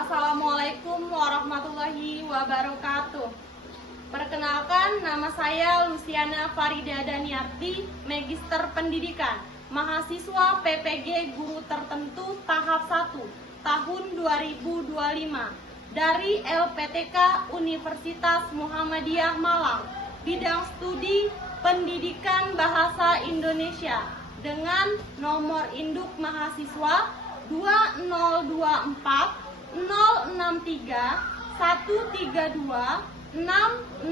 Assalamualaikum warahmatullahi wabarakatuh. Perkenalkan, nama saya Luciana Farida Daniarti, Magister Pendidikan, mahasiswa PPG Guru Tertentu tahap 1, tahun 2025, dari LPTK Universitas Muhammadiyah Malang, bidang studi Pendidikan Bahasa Indonesia, dengan nomor induk mahasiswa 2024 063 132 6025.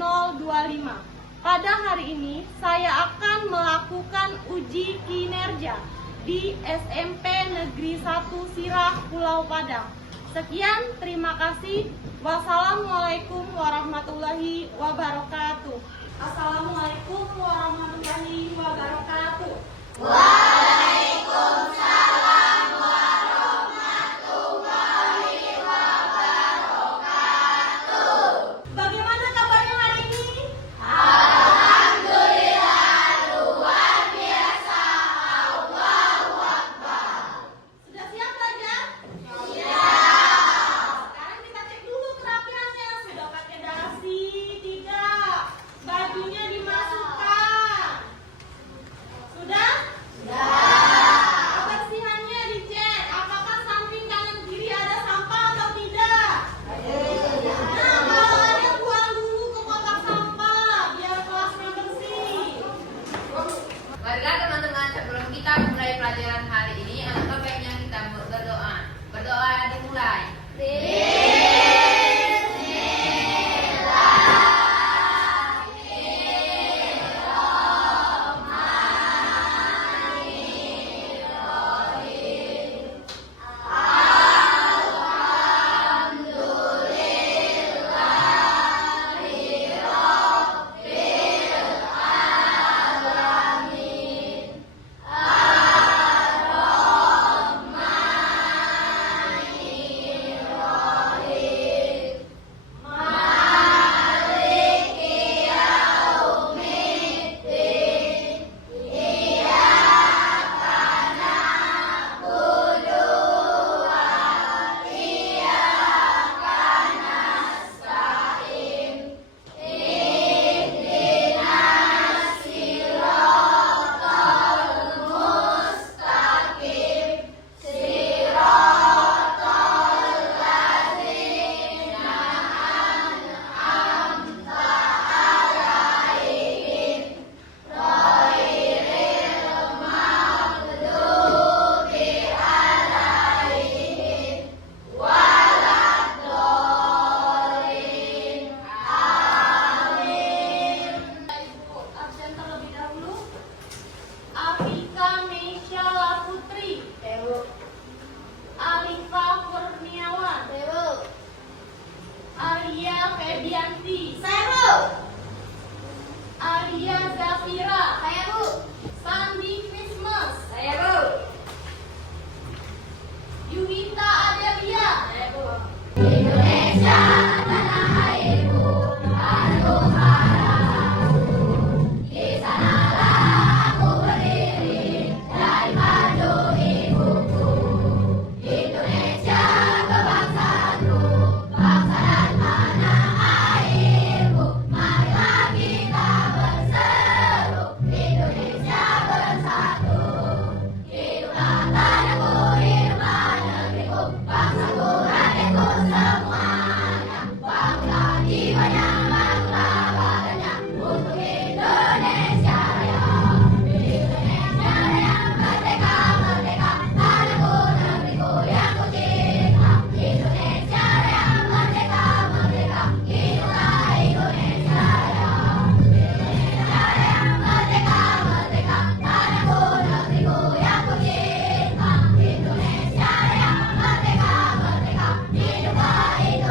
Pada hari ini saya akan melakukan uji kinerja di SMP Negeri 1 Sirah, Pulau Padang. Sekian, terima kasih. Wassalamualaikum warahmatullahi wabarakatuh. Assalamualaikum warahmatullahi wabarakatuh. Waalaikumsalam warahmatullahi wabarakatuh. Bagaimana kabarnya hari ini? Alhamdulillah, luar biasa. Allahu Akbar. Sudah siap belajar? Siap. Sekarang kita cek dulu kerapiannya. Sudah pakai dasi? Tidak. Bajunya dimasukkan. Sudah? Kebersihannya dicek. Apakah samping kanan kiri ada sampah atau tidak? Nah, kalau ada, buang dulu ke kotak sampah biar kelasnya bersih. Baiklah teman-teman, sebelum kita mulai pelajaran hari ini, alangkah baiknya kita berdoa. Berdoa dimulai. Absen terlebih dahulu. Afika Meisha Putri. Alifa Kurniawan. Alia Febianti. Alia Zafira. Sandi Christmas. Yuwita Adelia. Indonesia tanah airku, tanah harapanku. Di sanalah aku berdiri dari maju ibuku. Indonesia kebangsaanku, bangsa dan tanah airku. Marilah kita berseru, Indonesia bersatu. Hiduplah tanahku, hiduplah negeriku, bangsaku, rakyatku semuanya. Bangunlah jiwanya, bangunlah badannya untuk Indonesia Raya. Indonesia Raya, merdeka, merdeka, tanahku, negeriku yang ku cinta. Indonesia Raya, merdeka, merdeka, hiduplah Indonesia Raya. Indonesia Raya, merdeka, merdeka, tanahku, negeriku yang ku cinta. Indonesia Raya, merdeka, merdeka, hiduplah Indonesia Raya.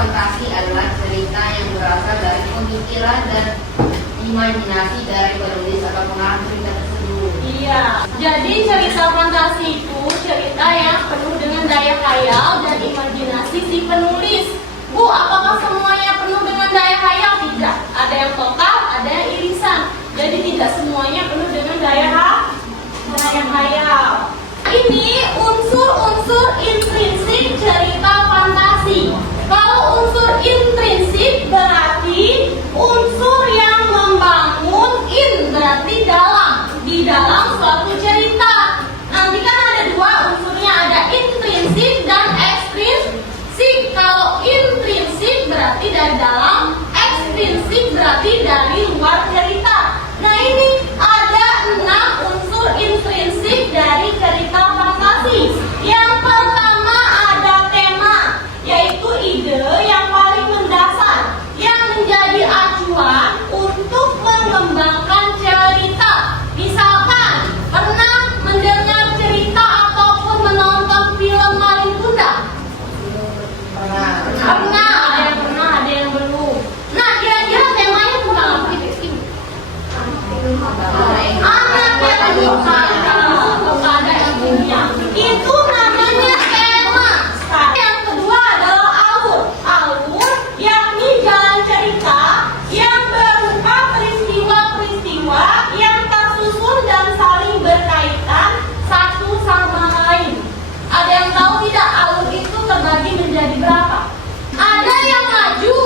fantasi adalah cerita yang berasal dari pemikiran dan imajinasi dari penulis atau pengarang cerita tersebut. Iya, jadi cerita fantasi itu cerita yang penuh dengan daya khayal dan imajinasi si penulis. Bu, apakah semuanya penuh dengan daya khayal? Tidak. Ada yang total, ada yang irisan. Jadi tidak semuanya penuh dengan daya khayal. Ini unsur-unsur intrinsik cerita fantasi. Kalau unsur intrinsik berarti unsur yang membangun, berarti di dalam suatu cerita. Nanti kan ada dua unsurnya, ada intrinsik dan ekstrinsik. Kalau intrinsik berarti dari dalam, ekstrinsik berarti dari luar cerita. Nah, ini ada 6 unsur intrinsik dari cerita fantasi. Yang pertama ada tema, yaitu ide yang paling mendasar yang menjadi acuan untuk mengembangkan cerita. Misalkan pernah mendengar cerita ataupun menonton film Malin Kundang? Pernah, ada yang belum. Nah, kira-kira temanya tentang apa? Anak yang bukan kepada ibunya. Itu namanya tema. Yang kedua adalah alur. Alur yakni jalan cerita yang berupa peristiwa-peristiwa yang tersusun dan saling berkaitan satu sama lain. Ada yang tahu tidak alur itu terbagi menjadi berapa? Ada yang maju.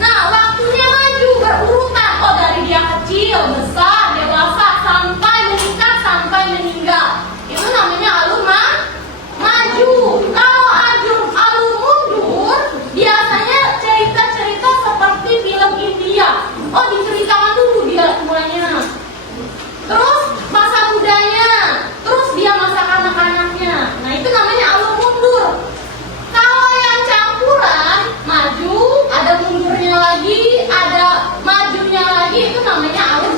Nah, waktunya maju berurutan. Oh, dari dia kecil, besar, dewasa, sampai menikah, sampai meninggal. Itu namanya alur maju. Kalau alur mundur, biasanya cerita-cerita seperti film India. Oh, diceritakan dulu dia semuanya. Terus masa mudanya, terus dia masa kanak-kanaknya. Nah, itu namanya alur mundur. Kalau yang campuran, maju, ada mundurnya lagi, ada majunya lagi, itu namanya alur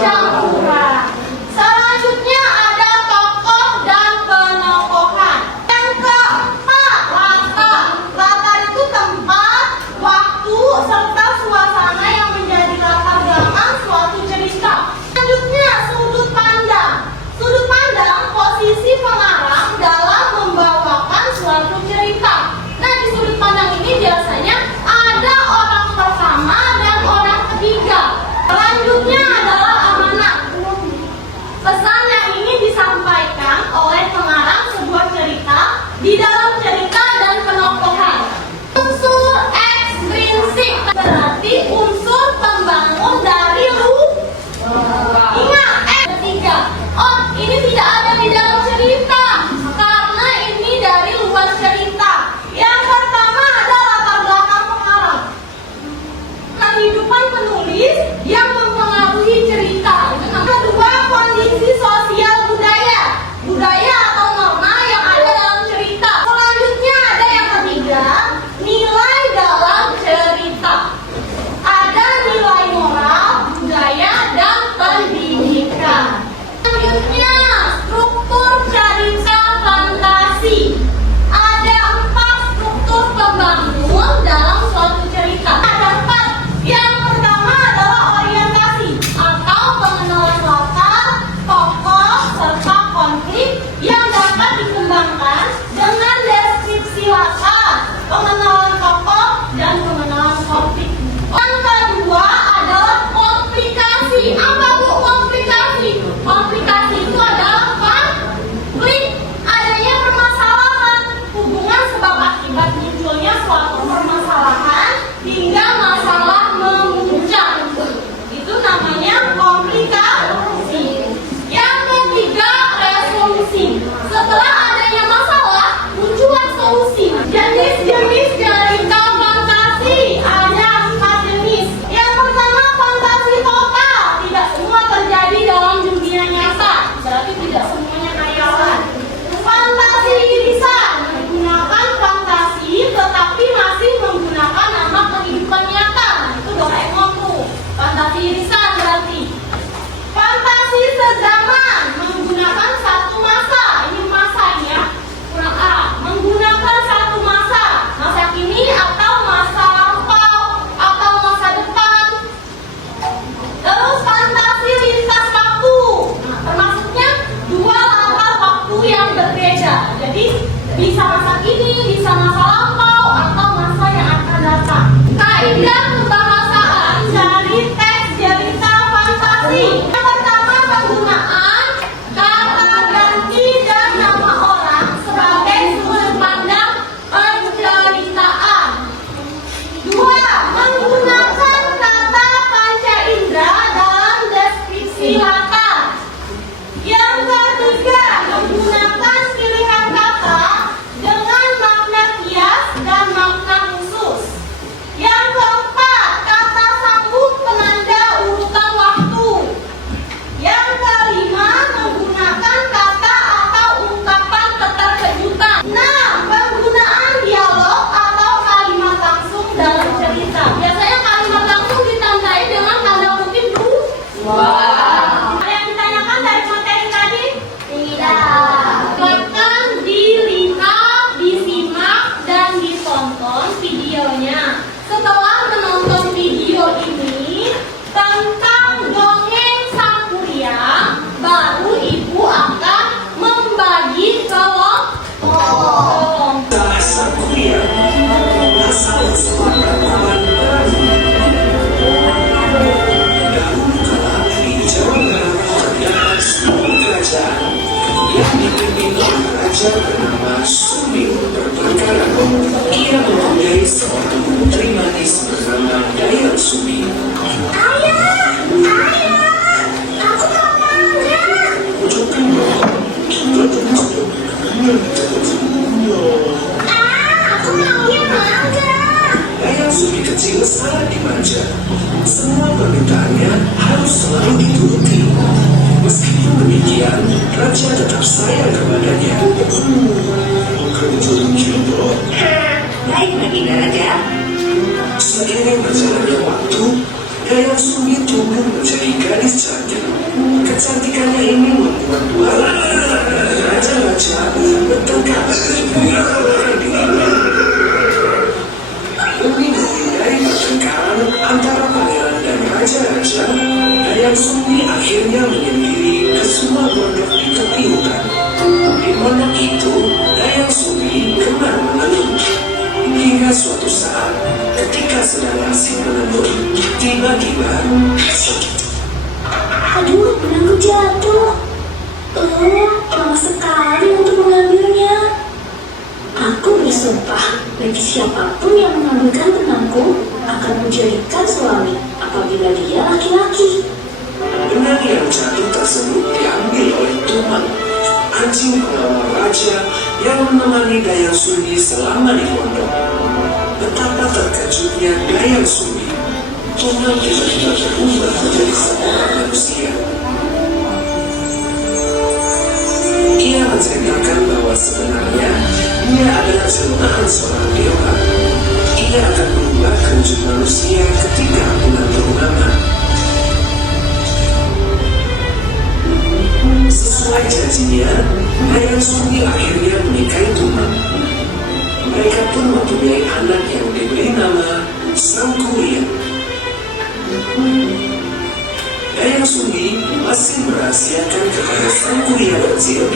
campuran. Selanjutnya ada tokoh dan penokohan. Yang keempat, latar. Latar itu tempat, waktu, serta suasana yang menjadi latar belakang suatu cerita. Selanjutnya sudut pandang. Sudut pandang posisi pengarang dalam membawakan suatu cerita. Nah, di sudut pandang ini biasanya ada orang pertama dan orang ketiga. Selanjutnya adalah amanat. Pesan yang ingin disampaikan oleh pengarang sebuah cerita di dalam cerita dan penokohan. Unsur ekstrinsik berarti unsur pembangun dari Ingat, ketiga. Oh, ini tidak ada di dalam cerita karena ini dari luar cerita. Yang pertama ada latar belakang pengarang. Kehidupan penulis yang mempengaruhi cerita. Kedua, kondisi sosial budaya atau norma yang ada dalam cerita. Selanjutnya ada yang ketiga, nilai dalam cerita. Ada nilai moral, budaya, dan pendidikan. Selanjutnya, struktur cerita fantasi. Ada 4 struktur pembangun dalam suatu cerita. Ada 4. Yang pertama adalah orientasi atau pengenalan latar, tokoh, serta konflik yang dapat dikembangkan dengan deskripsi latar, pengenalan tokoh, dan pengenalan konflik. Yang kedua adalah komplikasi. Apa bu komplikasi? Komplikasi itu adalah konflik, adanya permasalahan, hubungan sebab akibat munculnya suatu permasalahan hingga masalah memuncak. Itu namanya komplikasi. Yang ketiga, resolusi. Setelah adanya masalah, muncullah solusi. Jenis-jenis cerita fantasi ada 4 jenis. Yang pertama, fantasi total. Tidak semua terjadi dalam dunia nyata, berarti tidak semuanya khayalan. Fantasi irisan, menggunakan fantasi tetapi masih menggunakan nama kehidupan nyata. Itu Doraemon tuh. Fantasi irisan berarti. Fantasi sezaman, menggunakan satu masa. Ini masa ya, kurang A. Menggunakan satu masa. Masa kini aku mau mangga. Aku maunya mangga. Dayang Sumi kecil sangat dimanja. Semua permintaannya harus selalu dituruti. Meskipun demikian, raja tetap sayang kepadanya. Baik, Baginda Raja. Seiring berjalannya waktu, Dayang Sumi tumbuh menjadi gadis cantik. Kecantikannya ini membuat para raja-raja bertengkar. Demi menghindari pertengkaran antara pangeran dan raja-raja, Dayang Sumi akhirnya menyendiri ke sebuah pondok di tepi hutan. Di pondok itu, Dayang Sumi gemar menenun. Hingga suatu saat, ketika sedang asik menenun, tiba-tiba Aduh, benangku jatuh. Lama sekali untuk mengambilnya. Aku bersumpah bagi siapapun yang mengambilkan benangku akan menjadikan suami apabila dia laki-laki. benang yang jatuh tersebut diambil oleh Tumang, anjing pengawal raja yang menemani Dayang Sumi selama di pondok. Betapa terkejutnya Dayang Sumi. Tumang tiba-tiba berubah menjadi seorang manusia. Ia menceritakan bahwa sebenarnya ia adalah jelmaan seorang dewa. Ia akan berubah ke wujud manusia ketika bulan purnama. Sesuai janjinya, Dayang Sumi akhirnya menikahi Tumang. Mereka pun mempunyai anak yang diberi nama Sangkuriang. Dayang Sumi masih merahasiakan kepada Sangkuriang kecil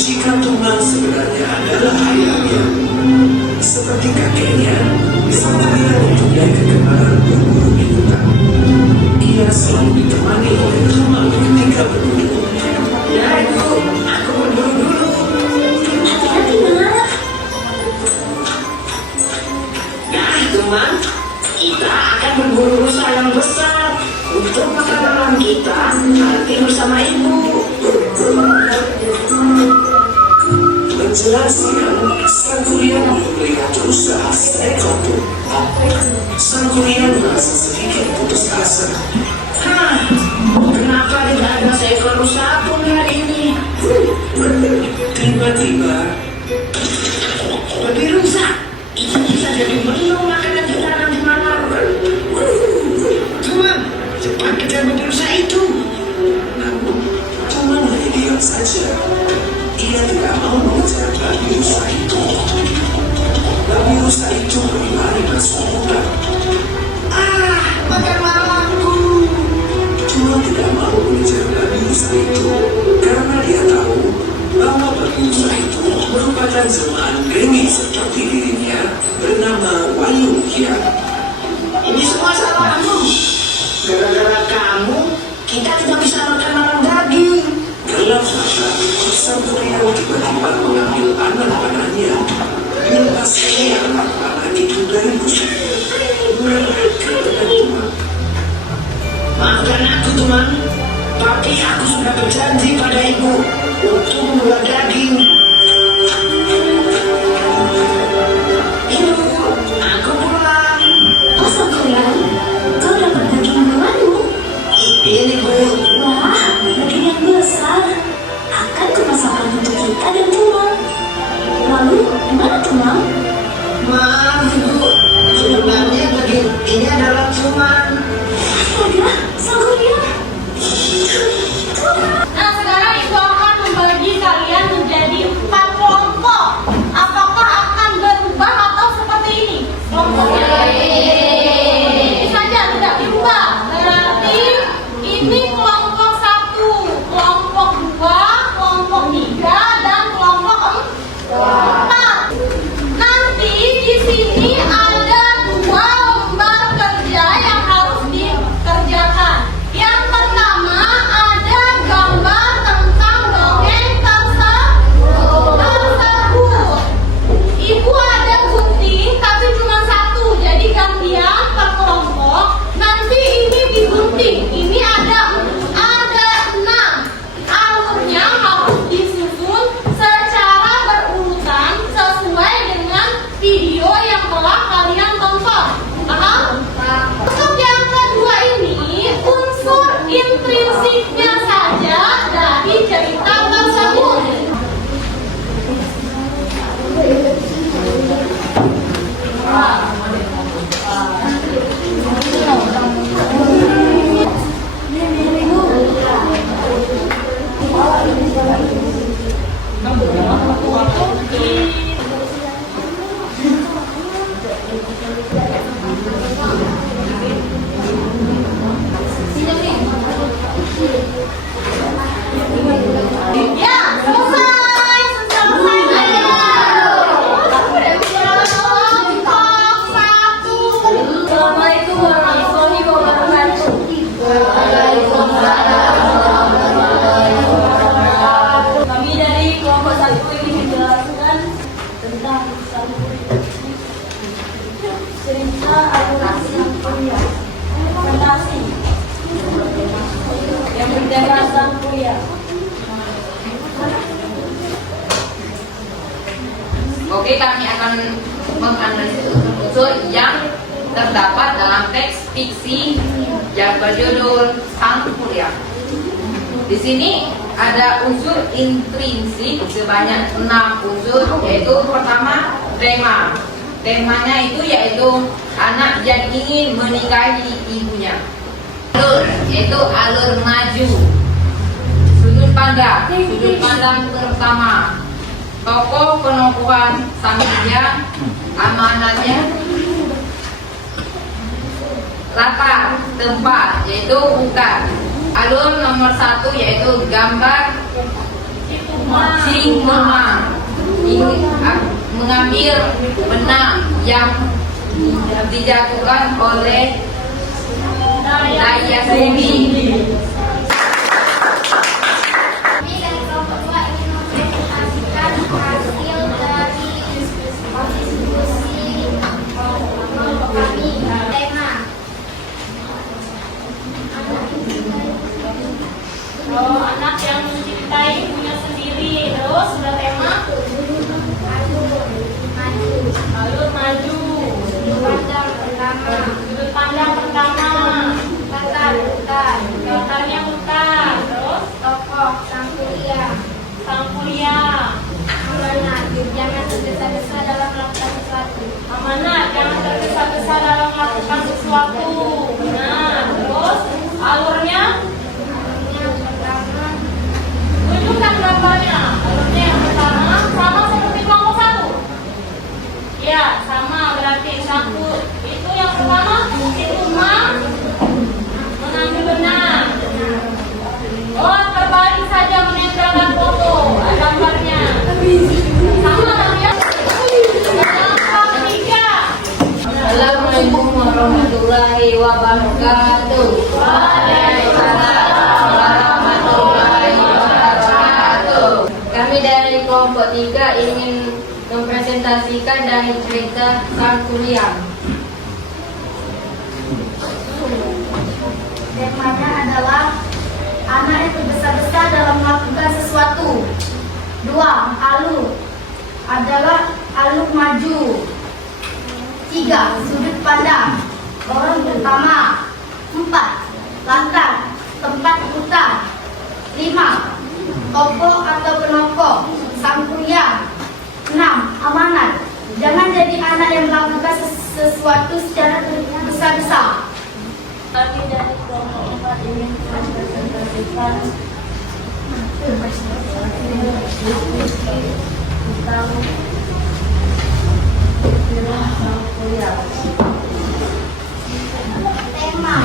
jika Tumang sebenarnya adalah ayahnya. Seperti kakeknya, Sangkuriang mempunyai kegemaran berburu di hutan. Ia selalu ditemani oleh Tumang ketika berburu. Ya ibu, aku berburu dulu. Hati-hati, Mak. Nah, Tumang, kita akan berburu rusa yang besar untuk makanan kita nanti bersama ibu. Menjelang siang, Sangkuriang belum melihat rusa seekor pun. Sangkuriang merasa sedikit putus asa. Kenapa tidak ada seekor rusa pun hari ini? Tiba-tiba, Babi rusa, itu bisa jadi menu makanan kita nanti malam. Tuan, cepat kejar babi rusa itu. namun Tumang hanya diam saja. Ia tidak mau mengejar babi rusa itu. Babi rusa itu berlari masuk hutan. Makan malamku. Tumang tidak mau mengejar babi rusa itu karena dia tahu bahwa babi rusa itu merupakan jelmaan Dewi seperti dirinya bernama Wayu Kian. Ini semua salahmu. Gara-gara kamu, kita tidak bisa makan malam daging. Gelap mata, Sangkuriang tiba-tiba mengambil anak panahnya. Melepaskannya anak panah itu dari busuk. Kepada Tumang. Maafkan aku, Tuan. Tapi aku sudah berjanji pada ibu untuk membuat daging. Ibu, aku pulang. Oh, Sangkuriang, kau dapat daging buahmu. Ini, Bu. Wah, daging yang besar. Akan kumasakkan untuk kita dan Tumang. Lalu, di mana Tumang? Maaf, Ibu. Sebenarnya daging ini adalah Tuan. Astaga, Sangkuriang. Nah, sekarang ibu akan membagi kalian menjadi 4 penting. Ini ada 6. Alurnya harus disusun secara berurutan sesuai dengan video yang telah kalian tonton. Paham? Untuk yang kedua ini, unsur intrinsiknya saja dari cerita tersebut. Ya, selesai. Assalamualaikum warahmatullahi wabarakatuh. Kami dari kelompok 1 ingin menjelaskan tentang cerita alur Sangkuriang fantasi yang bertema Sangkuriang. Oke, kami akan menganalisis unsur yang terdapat dalam teks fiksi yang berjudul Sangkuriang. Di sini ada unsur intrinsik sebanyak 6 unsur, yaitu pertama tema. Temanya itu yaitu anak yang ingin menikahi ibunya. Alur yaitu alur maju. Sudut pandang pertama. Tokoh penokohan Sangkuriang, amanatnya. Latar tempat yaitu bukan. Alur nomor 1 yaitu gambar Cingmemang. Mengambil benang yang dijatuhkan oleh Daya Sumi. Kami dari kelompok 2 ingin mempresentasikan hasil dari diskusi kelompok kami. Tema Anak yang mencintai ibunya sendiri. Terus sudah tema alur maju. Sudut pandang pertama. Latarnya hutan. Terus tokoh Sangkuriang. Amanat, jangan tergesa-gesa dalam melakukan sesuatu. Amanat, jangan tergesa-gesa dalam melakukan sesuatu. Benar. Terus alurnya Pertama, tunjukkan gambarnya. Alurnya yang pertama sama seperti kelompok 1. Ya, sama berarti sangkut. Itu yang pertama, Cingmemang mengambil benang. Oh, terbalik saja menempelkan foto. Ada gambarnya. Sama tapi ya. Yang ketiga. Assalamualaikum warahmatullahi wabarakatuh. Waalaikumsalam warahmatullahi wabarakatuh. Kami dari kelompok 3 ingin mempresentasikan dari cerita Sangkuriang. temanya adalah anak yang tergesa-gesa dalam melakukan sesuatu. 2. Alur adalah alur maju. 3. Sudut pandang orang pertama. 4. Latar tempat hutan. 5. Tokoh atau penokoh Sangkuriang. 6. Amanat, jangan jadi anak yang melakukan sesuatu secara tergesa-gesa. Kami dari kelompok 4 ingin mempresentasikan tentang film Sangkuriang. Tema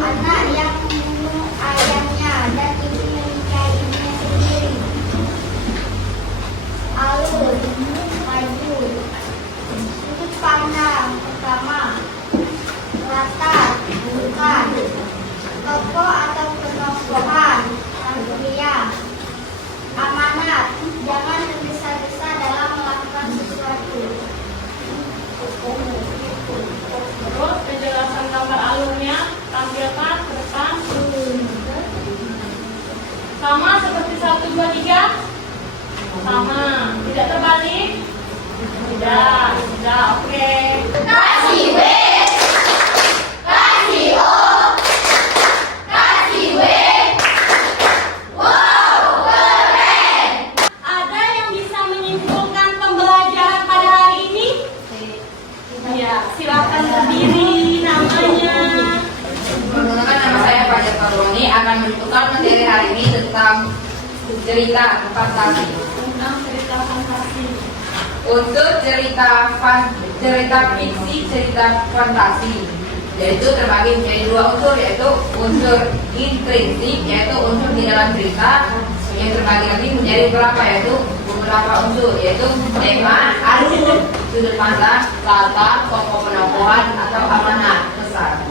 anak yang membunuh ayahnya dan ingin menikahi ibunya sendiri. Alur maju. Sudut pandang pertama. Latar bukan. Tokoh atau penokohan Sangkuriang. Amanat, jangan tergesa-gesa dalam melakukan sesuatu. Terus penjelasan gambar alurnya tampilkan ke depan. berbalik? Tidak, sudah, oke. Kasih W. Kasih O. Kasih W. Wow, keren. Ada yang bisa menyimpulkan pembelajaran pada hari ini? Ya, silakan berdiri namanya. Perkenalkan, nama saya Fajar Farwani akan menentukan materi hari ini tentang cerita fantasi. Tentang cerita fantasi. Untuk cerita fiksi, cerita fantasi, yaitu terbagi menjadi dua unsur, yaitu unsur intrinsik, yaitu unsur di dalam cerita, yang terbagi lagi menjadi beberapa unsur, yaitu tema, alur, sudut pandang, latar, tokoh penokohan atau amanat besar.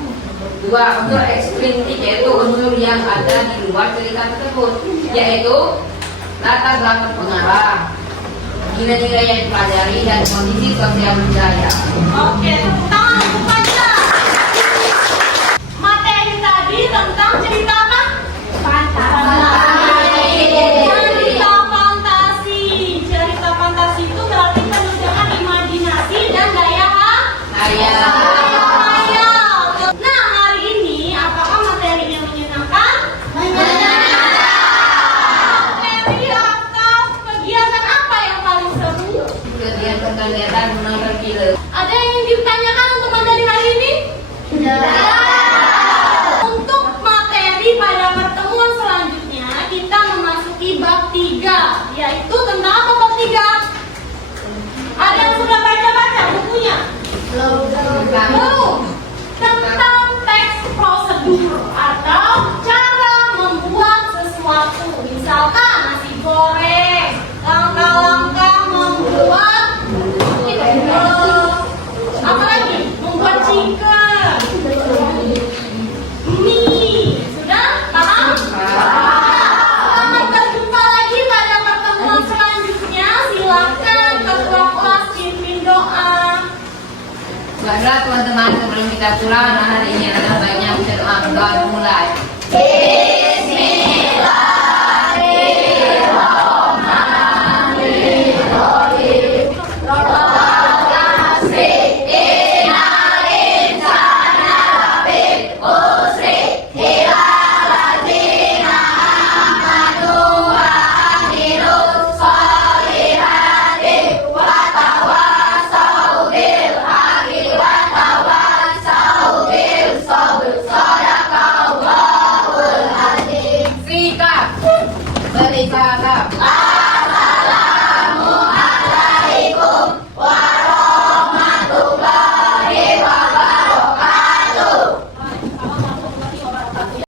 Dua unsur ekstrinsik, yaitu unsur yang ada di luar cerita tersebut, yaitu latar belakang pengarang, nilai-nilai yang dipelajari, dan kondisi sosial budaya. Oke, tepuk tangan untuk Fajar. Materi tadi tentang cerita apa? Fantasi. Cerita fantasi. Cerita fantasi itu berarti penunjukan imajinasi dan daya Ayah. hayal. Nah, hari ini apakah materinya menyenangkan? Materi atau kegiatan apa yang paling seru? Kegiatan menonton film. Ada yang ditanyakan untuk materi hari ini? Untuk materi pada pertemuan selanjutnya kita memasuki bab 3, yaitu tentang apa bab 3? Ada yang sudah baca bukunya? Belum. Tentang teks prosedur atau cara membuat sesuatu. Misalkan nasi goreng, langkah-langkah membuat apa lagi? Membuat chicken, mie. Sudah paham? Selamat berjumpa lagi pada pertemuan selanjutnya. Silakan ketua kelas pimpin doa. Baiklah teman-teman, sebelum kita pulang, hari ini adalah baiknya kita doa mulai.